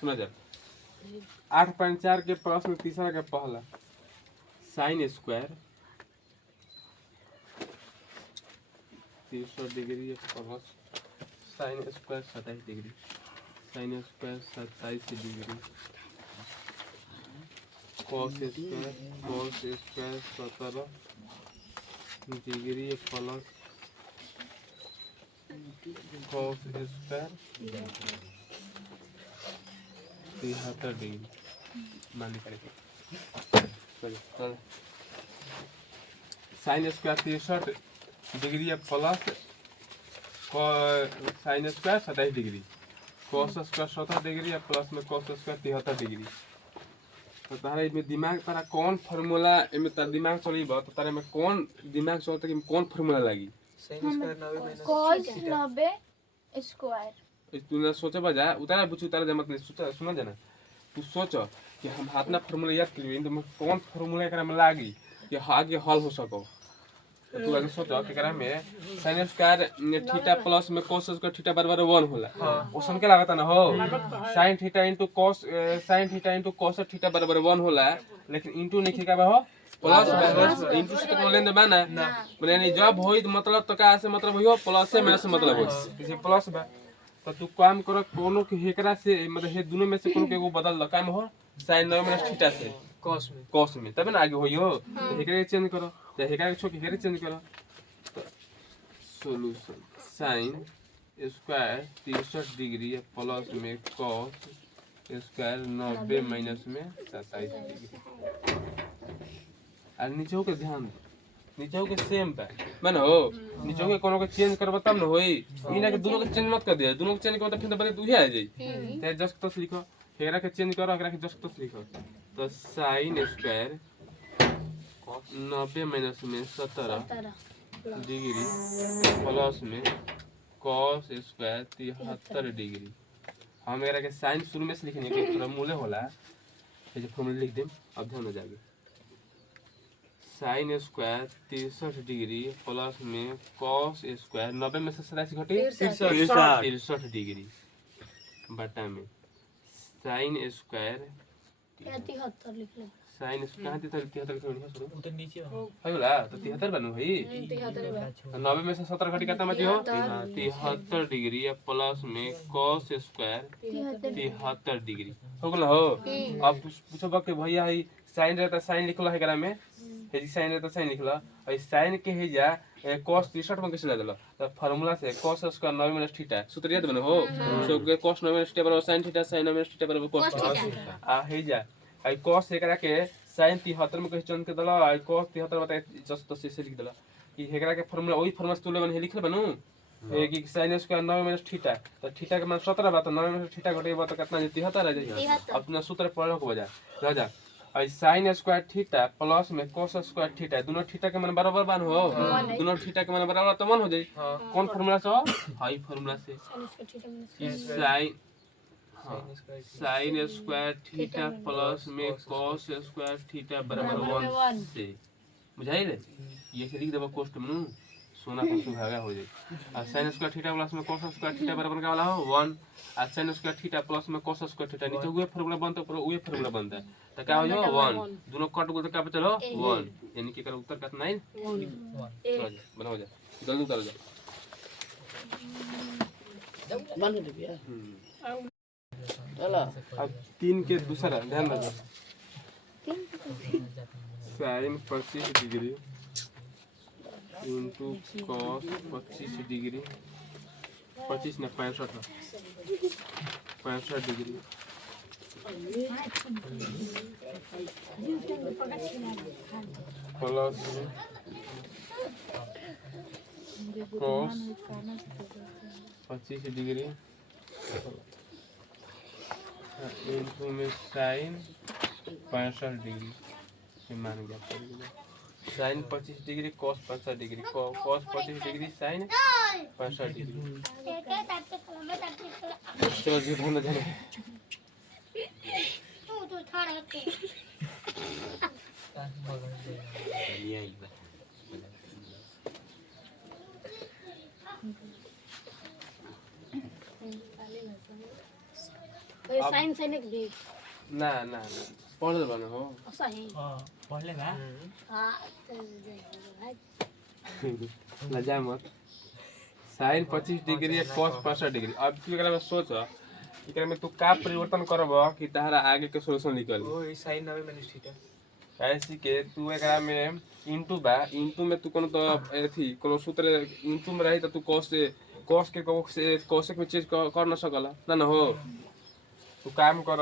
सुना जा 8.4 के प्रश्न तीसरा का पहला sine square 300 degree plus sine square 27 degree sine square 27 degree cos square 17 degree plus cos square 73 degree मान लीजिए sine square 63 degree plus sine square 27 degree cos square 17 degree plus में कॉस स्क्वायर 73 डिग्री तो तारा इसमें दिमाग तारा कौन formula इसमें तारा दिमाग चली तो तारा में कौन दिमाग चलता कि कौन फार्मूला लगी cos 90 स्क्वायर तूने सोचा बजा उतारा पूछ उतारा जमत नहीं सोचा सुना जाना तू सोचो कि हम हाथ ना फार्मूला याद कर लिए तो कौन फार्मूला एकरा में लागी कि आगे हल हो सको तो तू आगे सोचो कि एकरा में sin स्क्वायर थीटा प्लस में cos स्क्वायर थीटा बराबर 1 होला ओसन के लागत ना हो sin theta * cos sin theta * cos theta बराबर 1 होला लेकिन इनटू नहीं का हो प्लस इनटू से तो लेन दे बना माने जब होई मतलब तो का से मतलब होई प्लस से माइनस मतलब हो इसे प्लस बा तो तू काम करो कोनो के हेकरा से मतलब हे दोनों में से कोनो के एगो बदल ल काम हो sin 9 - थीटा से cos में तब ना आगे होई हो तो हेकरा चेंज करो तो हेकरा छोड़ के हेकरा चेंज करो तो solution sin square 63 degree plus में cos स्क्वायर 90 माइनस में 27 डिग्री और नीचे के ध्यान दो नीचे के सेम बा माने हो नीचे के कोनो के चेंज करब तब न होई इना के दोनों के चेंज मत कर दिया दोनों के चेंज कर तो फिर बड़े दुहे आ जाई ते जस्ट तो लिखो हेरा के चेंज करो एकरा के जस्ट तो लिखो तो sin स्क्वायर 90 माइनस में 17 डिग्री प्लस में cos स्क्वायर 73 डिग्री हम एकरा के sin शुरू में से लिखने के फॉर्मूला होला ये जो फॉर्मूला लिख देम अब ध्यान हो जाएगा sin स्क्वायर 63 डिग्री प्लस में cos स्क्वायर 90 में से 87 घटे 63 डिग्री बटा में sin स्क्वायर 73 लिख लो sin कहां 73 लिखो शुरू उधर नीचे होइला तो 73 बनू होई 73 बा 90 में से 17 घटे कितना बची हो 73 डिग्री प्लस में cos स्क्वायर 73 डिग्री हो गेल हो अब पूछो कि भैया है sin रहता sin लिखला है एकरा में हे sin रहता sin लिखला और sin के हे जा cos 63 में कैसे लगल तो फार्मूला से cos स्क्वायर 9 - थीटा सूत्र याद बनो हो सो के cos 9 - थीटा बराबर sin थीटा sin 9 - थीटा बराबर cos थीटा आ हे जा आई cos एकरा के sin 73 में कैसे चेंज कर दला आई cos 73 बता जस्ट तो से लिख दला कि एकरा के फार्मूला ओही फार्मूला से तुले बन लिखल बनू कि sin स्क्वायर 9 - थीटा तो थीटा के मान 17 बा तो 9 - थीटा घटे बा तो कितना 73 आ जाई अपना सूत्र पढ़ो को बजा राजा आई sin स्क्वायर थीटा प्लस में cos स्क्वायर थीटा दोनों थीटा के मान बराबर बन हो दोनों थीटा के मान बराबर तो मन हो जाई कौन फार्मूला से हाई फार्मूला से sin स्क्वायर थीटा प्लस में cos स्क्वायर थीटा बराबर 1 से बुझाइले ये से लिख देबो कोष्ठ में सोना का सुहागा हो जाए और sin स्क्वायर थीटा प्लस में cos स्क्वायर थीटा बराबर का वाला हो 1 और sin स्क्वायर थीटा प्लस में cos स्क्वायर थीटा नीचे हुए फार्मूला बनता ऊपर हुए फार्मूला बनता है तो क्या हो जाए 1 दोनों कट गो तो क्या बचल हो 1 यानी कि कर उत्तर कितना है 1 बना हो जाए जल्दी उतर जा बन गया चला अब 3 के दूसरा ध्यान रखो sin 25 degree into cos 25 degree 25 ने 65 degree plus cos 25 degree into में sin 65 डिग्री ये मान गया sin 25 degree cos 65 degree cos 25 degree sin 65 degree चलो जी ध्यान दे तू थारा के भाई साइन साइन एक भी ना ना ना पढ़ल बन हो ऐसा है पढ़ले बा हां लजा मत साइन 25 डिग्री है cos 65 डिग्री अब तू एकरा में सोच एकरा में तू का परिवर्तन करब कि तारा आगे के सॉल्यूशन निकल ओ ई साइन 90 माइनस थीटा ऐसी के तू एकरा में इनटू में तू कोनो तो एथी कोनो सूत्र इनटू में रही त तू cos के cosec में चेंज कर न सकला ना हो तू काम कर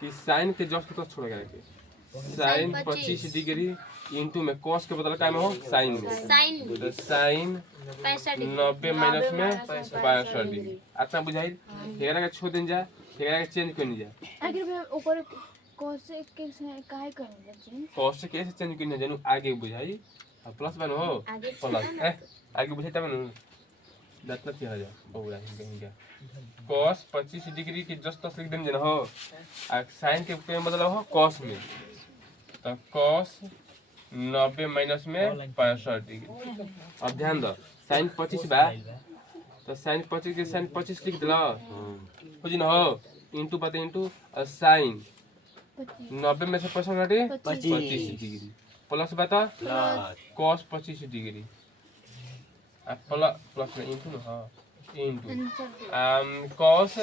कि sin के जस्ट तो छोड़ के sin 25 डिग्री इनटू में cos के बदला का में हो sin में साइन तो sin 90 माइनस में 65 डिग्री अच्छा बुझाई एकरा के छोड़ दिन जा एकरा के चेंज कर जा आखिर में ऊपर कोसे के काहे करेंगे चेंज cos से कैसे चेंज करना जानू आगे बुझाई प्लस बन हो प्लस आगे बुझाई तब न दतना की हो जा बहुरा कहीं क्या cos 25 डिग्री की जस्ट तो लिख देन जन हो आ sin के में बदला हो cos में तो cos 90 माइनस में 65 डिग्री अब ध्यान दो sin 25 बा तो sin 25 के sin 25 लिख दिला हो जी न हो इनटू बात इनटू sin 90 में से 65 घटे 25 डिग्री प्लस बता cos 25 डिग्री प्लस में इनटू ना हां इनटू cos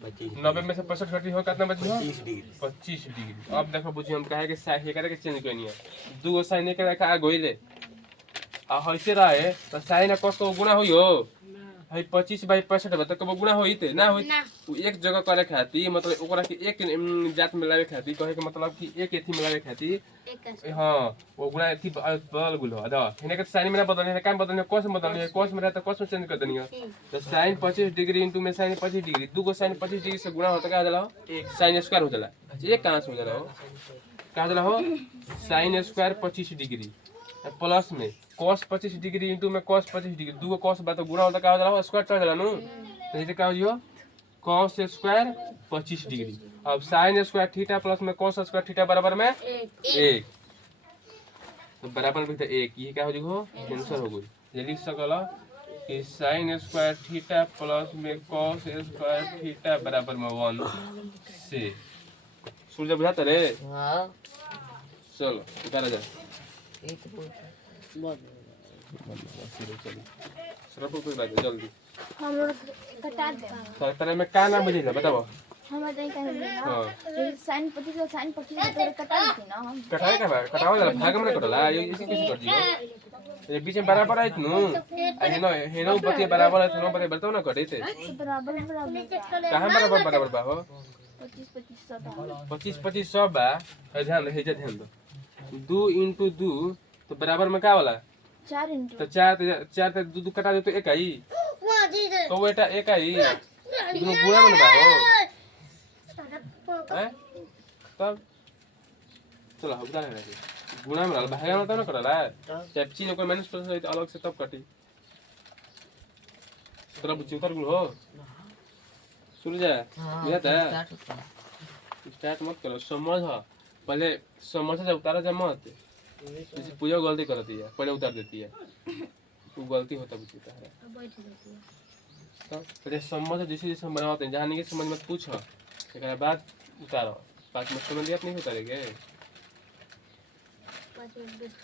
90 में से 65 घटी हो कितना बची हो 25 डिग्री अब देखो बुझिए हम कहे के साइन करे के चेंज करनी है दू गो साइन के रखा आ गइले आ होइसे रहे तो साइन cos को गुणा होई हो है 25 बाई 65 बता कब गुणा होई ते ना होई उ एक जगह करे खाती मतलब ओकरा के एक जात में लावे खाती कहे के मतलब कि एक एथी में लावे खाती हां वो गुणा एथी बदल गुलो अदा हेने के साइन में ना बदलने काम बदलने cos में बदलने cos में रहता cos में चेंज कर देनी है तो sin 25 डिग्री इनटू में sin 25 डिग्री दू गो sin 25 डिग्री से गुणा होता का जाला एक sin स्क्वायर हो जाला एक कहां से हो जाला हो का जाला हो sin स्क्वायर 25 डिग्री प्लस में cos 25 डिग्री इनटू में cos 25 डिग्री दू गो cos बा तो गुणा होता का जाला स्क्वायर चढ़ जाला नु तो ये का हो cos स्क्वायर 25 डिग्री अब sin स्क्वायर थीटा प्लस में cos स्क्वायर थीटा बराबर में 1 तो बराबर में तो 1 ये क्या हो जाएगा आंसर हो गई ये लिख सकला कि sin स्क्वायर थीटा प्लस में cos स्क्वायर थीटा बराबर में 1 से सूरज बुझाता रे हां चलो उतारा जा एक बहुत सरफ कोई बात जल्दी हम लोग कटा दे पहले में का नाम बुझेगा बताओ हम बताएं क्या है ना हां साइन 25 तो कटा दी ना हम कटाए का कटाओ जरा भाग में कटला ये इसी कैसे कर दियो ये बीच में बराबर है नु अरे नो हेनो बते बराबर है नो बते बताओ ना कटे थे बराबर कहां बराबर बा हो 25 100 बा ध्यान हे ध्यान दो 2 into 2 तो बराबर में का वाला 4 into तो 4 तो 2 कटा दे तो एक आई तो वो एटा एक आई दोनों गुणा में बा हो हैं तब चलो हम बता रहे गुणा में भागा में तो ना करला चैप्ची ने कोई माइनस प्लस तो अलग से तब कटी तोरा बुझ कर गुण हो सुन जा बुझाता है स्टार्ट मत करो समझ पहले समझ से उतारा जा मत जैसे पूजा गलती करती है पहले उतार देती है वो गलती होता बुझता है तो पहले समझ जैसे जैसे हम बनाते हैं जहाँ नहीं समझ मत पूछ एक बाद उतारो 5 मिनट समझ लिया नहीं उतारेंगे 5 मिनट वेस्ट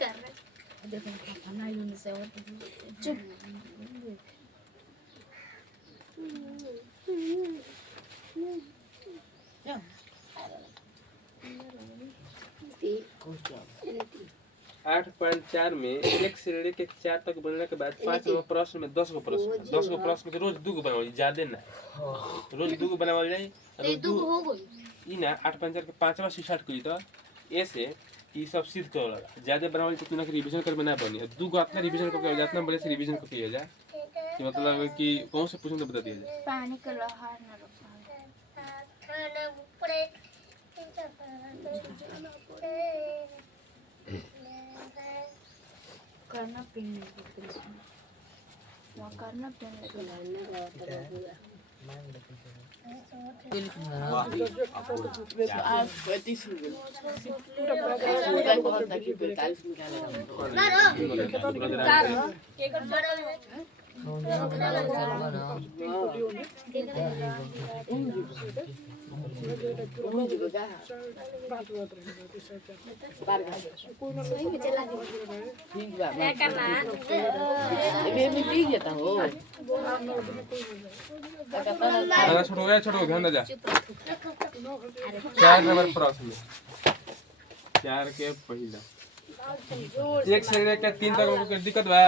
कर रहे देखो खाना ही नहीं से और चुप आठ 8.4 में 1 से लेके 4 तक बनने के बाद 5 गो प्रश्न में 10 गो प्रश्न के रोज 2 गो बनावल ज्यादा ना रोज 2 गो बनावल जाई तो 2 हो गई ई ना 8.4 के 5वां से स्टार्ट करी तो ऐसे ई सब सिद्ध करला ज्यादा बनावल तो तू रिवीजन कर बना बनी 2 गो अपना रिवीजन करके जितना बड़े से रिवीजन करके जा कि मतलब कि कौन से पूछन तो बता दिया जाए पानी का लहर ना करना पिन करना पिन क्या करना है? में पी जाता हो छोड़ो ध्यान दे जा 4 नंबर प्रश्न 4 के पहला एक से लेकर 3 तक कोई दिक्कत बा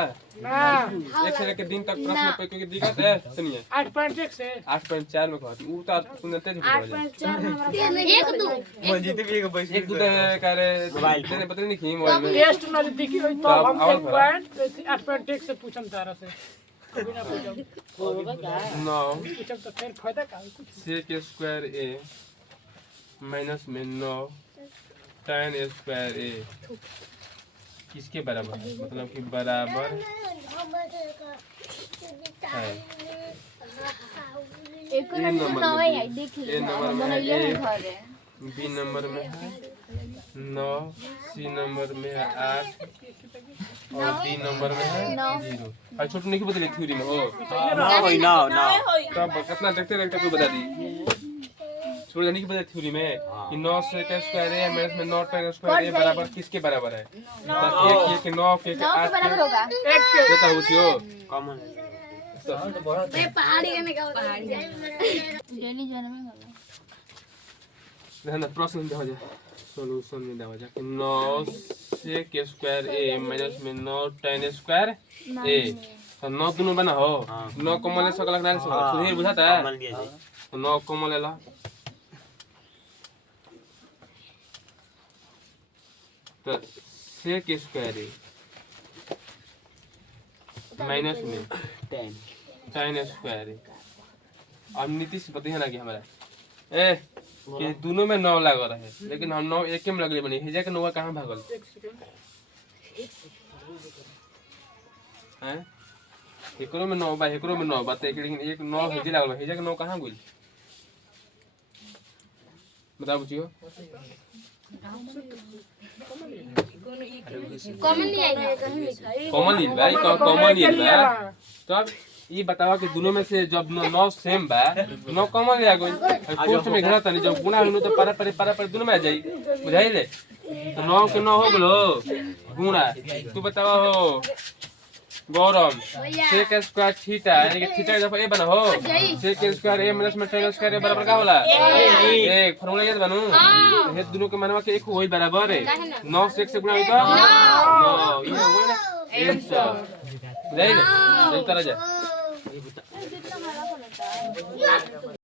एक से लेकर 3 तक प्रश्न पे कोई दिक्कत है सुनिए 8.1 से 8.4 में कहती वो तो सुनते थे 8.4 हमारा एक दो मंजीत भी एक पैसे एक दूसरे करे तेने पता नहीं कि मोबाइल में टेस्ट नजदीकी होई तो तब हम और एक भरा। पॉइंट 8.1 से पूछम तारा से कभी ना पूछम 9 पूछम तो फिर फायदा का कुछ sec स्क्वायर a माइनस में 9 tan स्क्वायर a किसके बराबर है मतलब कि बराबर है एक नंबर है देख ए नंबर में है 1 बी नंबर में है 9 सी नंबर में है 8 और डी नंबर में है 0 और छोटू नहीं बदले थ्योरी में हो ना तब कितना देखते देखते कोई बता दी छोड़ जाने की बदले थ्योरी में कि 9 से का स्क्वायर है माइनस में 9 tan स्क्वायर है बराबर किसके बराबर है तो 1 के 9 के 8 बराबर होगा ये तो होचियो कॉमन मैं पहाड़ी में का पहाड़ी डेली जन में होगा ध्यान प्रश्न देखो जा सॉल्यूशन में देखो जा कि 9 से के स्क्वायर a माइनस में 9 tan स्क्वायर a तो 9 दोनों बना हो 9 कॉमन ले सकला ना ले सकला सुधीर बुझाता है कॉमन लिया जाए तो 9 कॉमन ले ला तो sec स्क्वायर a माइनस में 10 tan स्क्वायर a अब नीतीश बताइए ना कि हमारा ए कि दोनों में 9 लगा रहे लेकिन हम 9 एक में लगले बनी हेजा के 9 कहां भागल हैं एकरो में 9 बा एकरो में 9 बा त लेकिन एक 9 हेजे लागल हेजा के 9 कहां गेल बताओ बुझियो कॉमन नहीं आएगा कहीं लिखा है कॉमन लीड भाई कॉमन लीड बा तब ये बतावा कि दोनों में से जब 9 सेम बा 9 कॉमन ले आगो कोर्स में घरा तनी जब गुना होनो तो पारा दोनों में आ जाई बुझाइले तो 9 के 9 हो गेलो गुना तू बतावा हो गौरव sec स्क्वायर थीटा यानी कि थीटा जब ए बना हो sec स्क्वायर a माइनस में tan स्क्वायर a बराबर का होला एक फार्मूला याद बनू ये दोनों के मानवा के एक होई बराबर है 9 sec से गुणा होता 9 ये हो ना आंसर बुझाइले चल तरह जा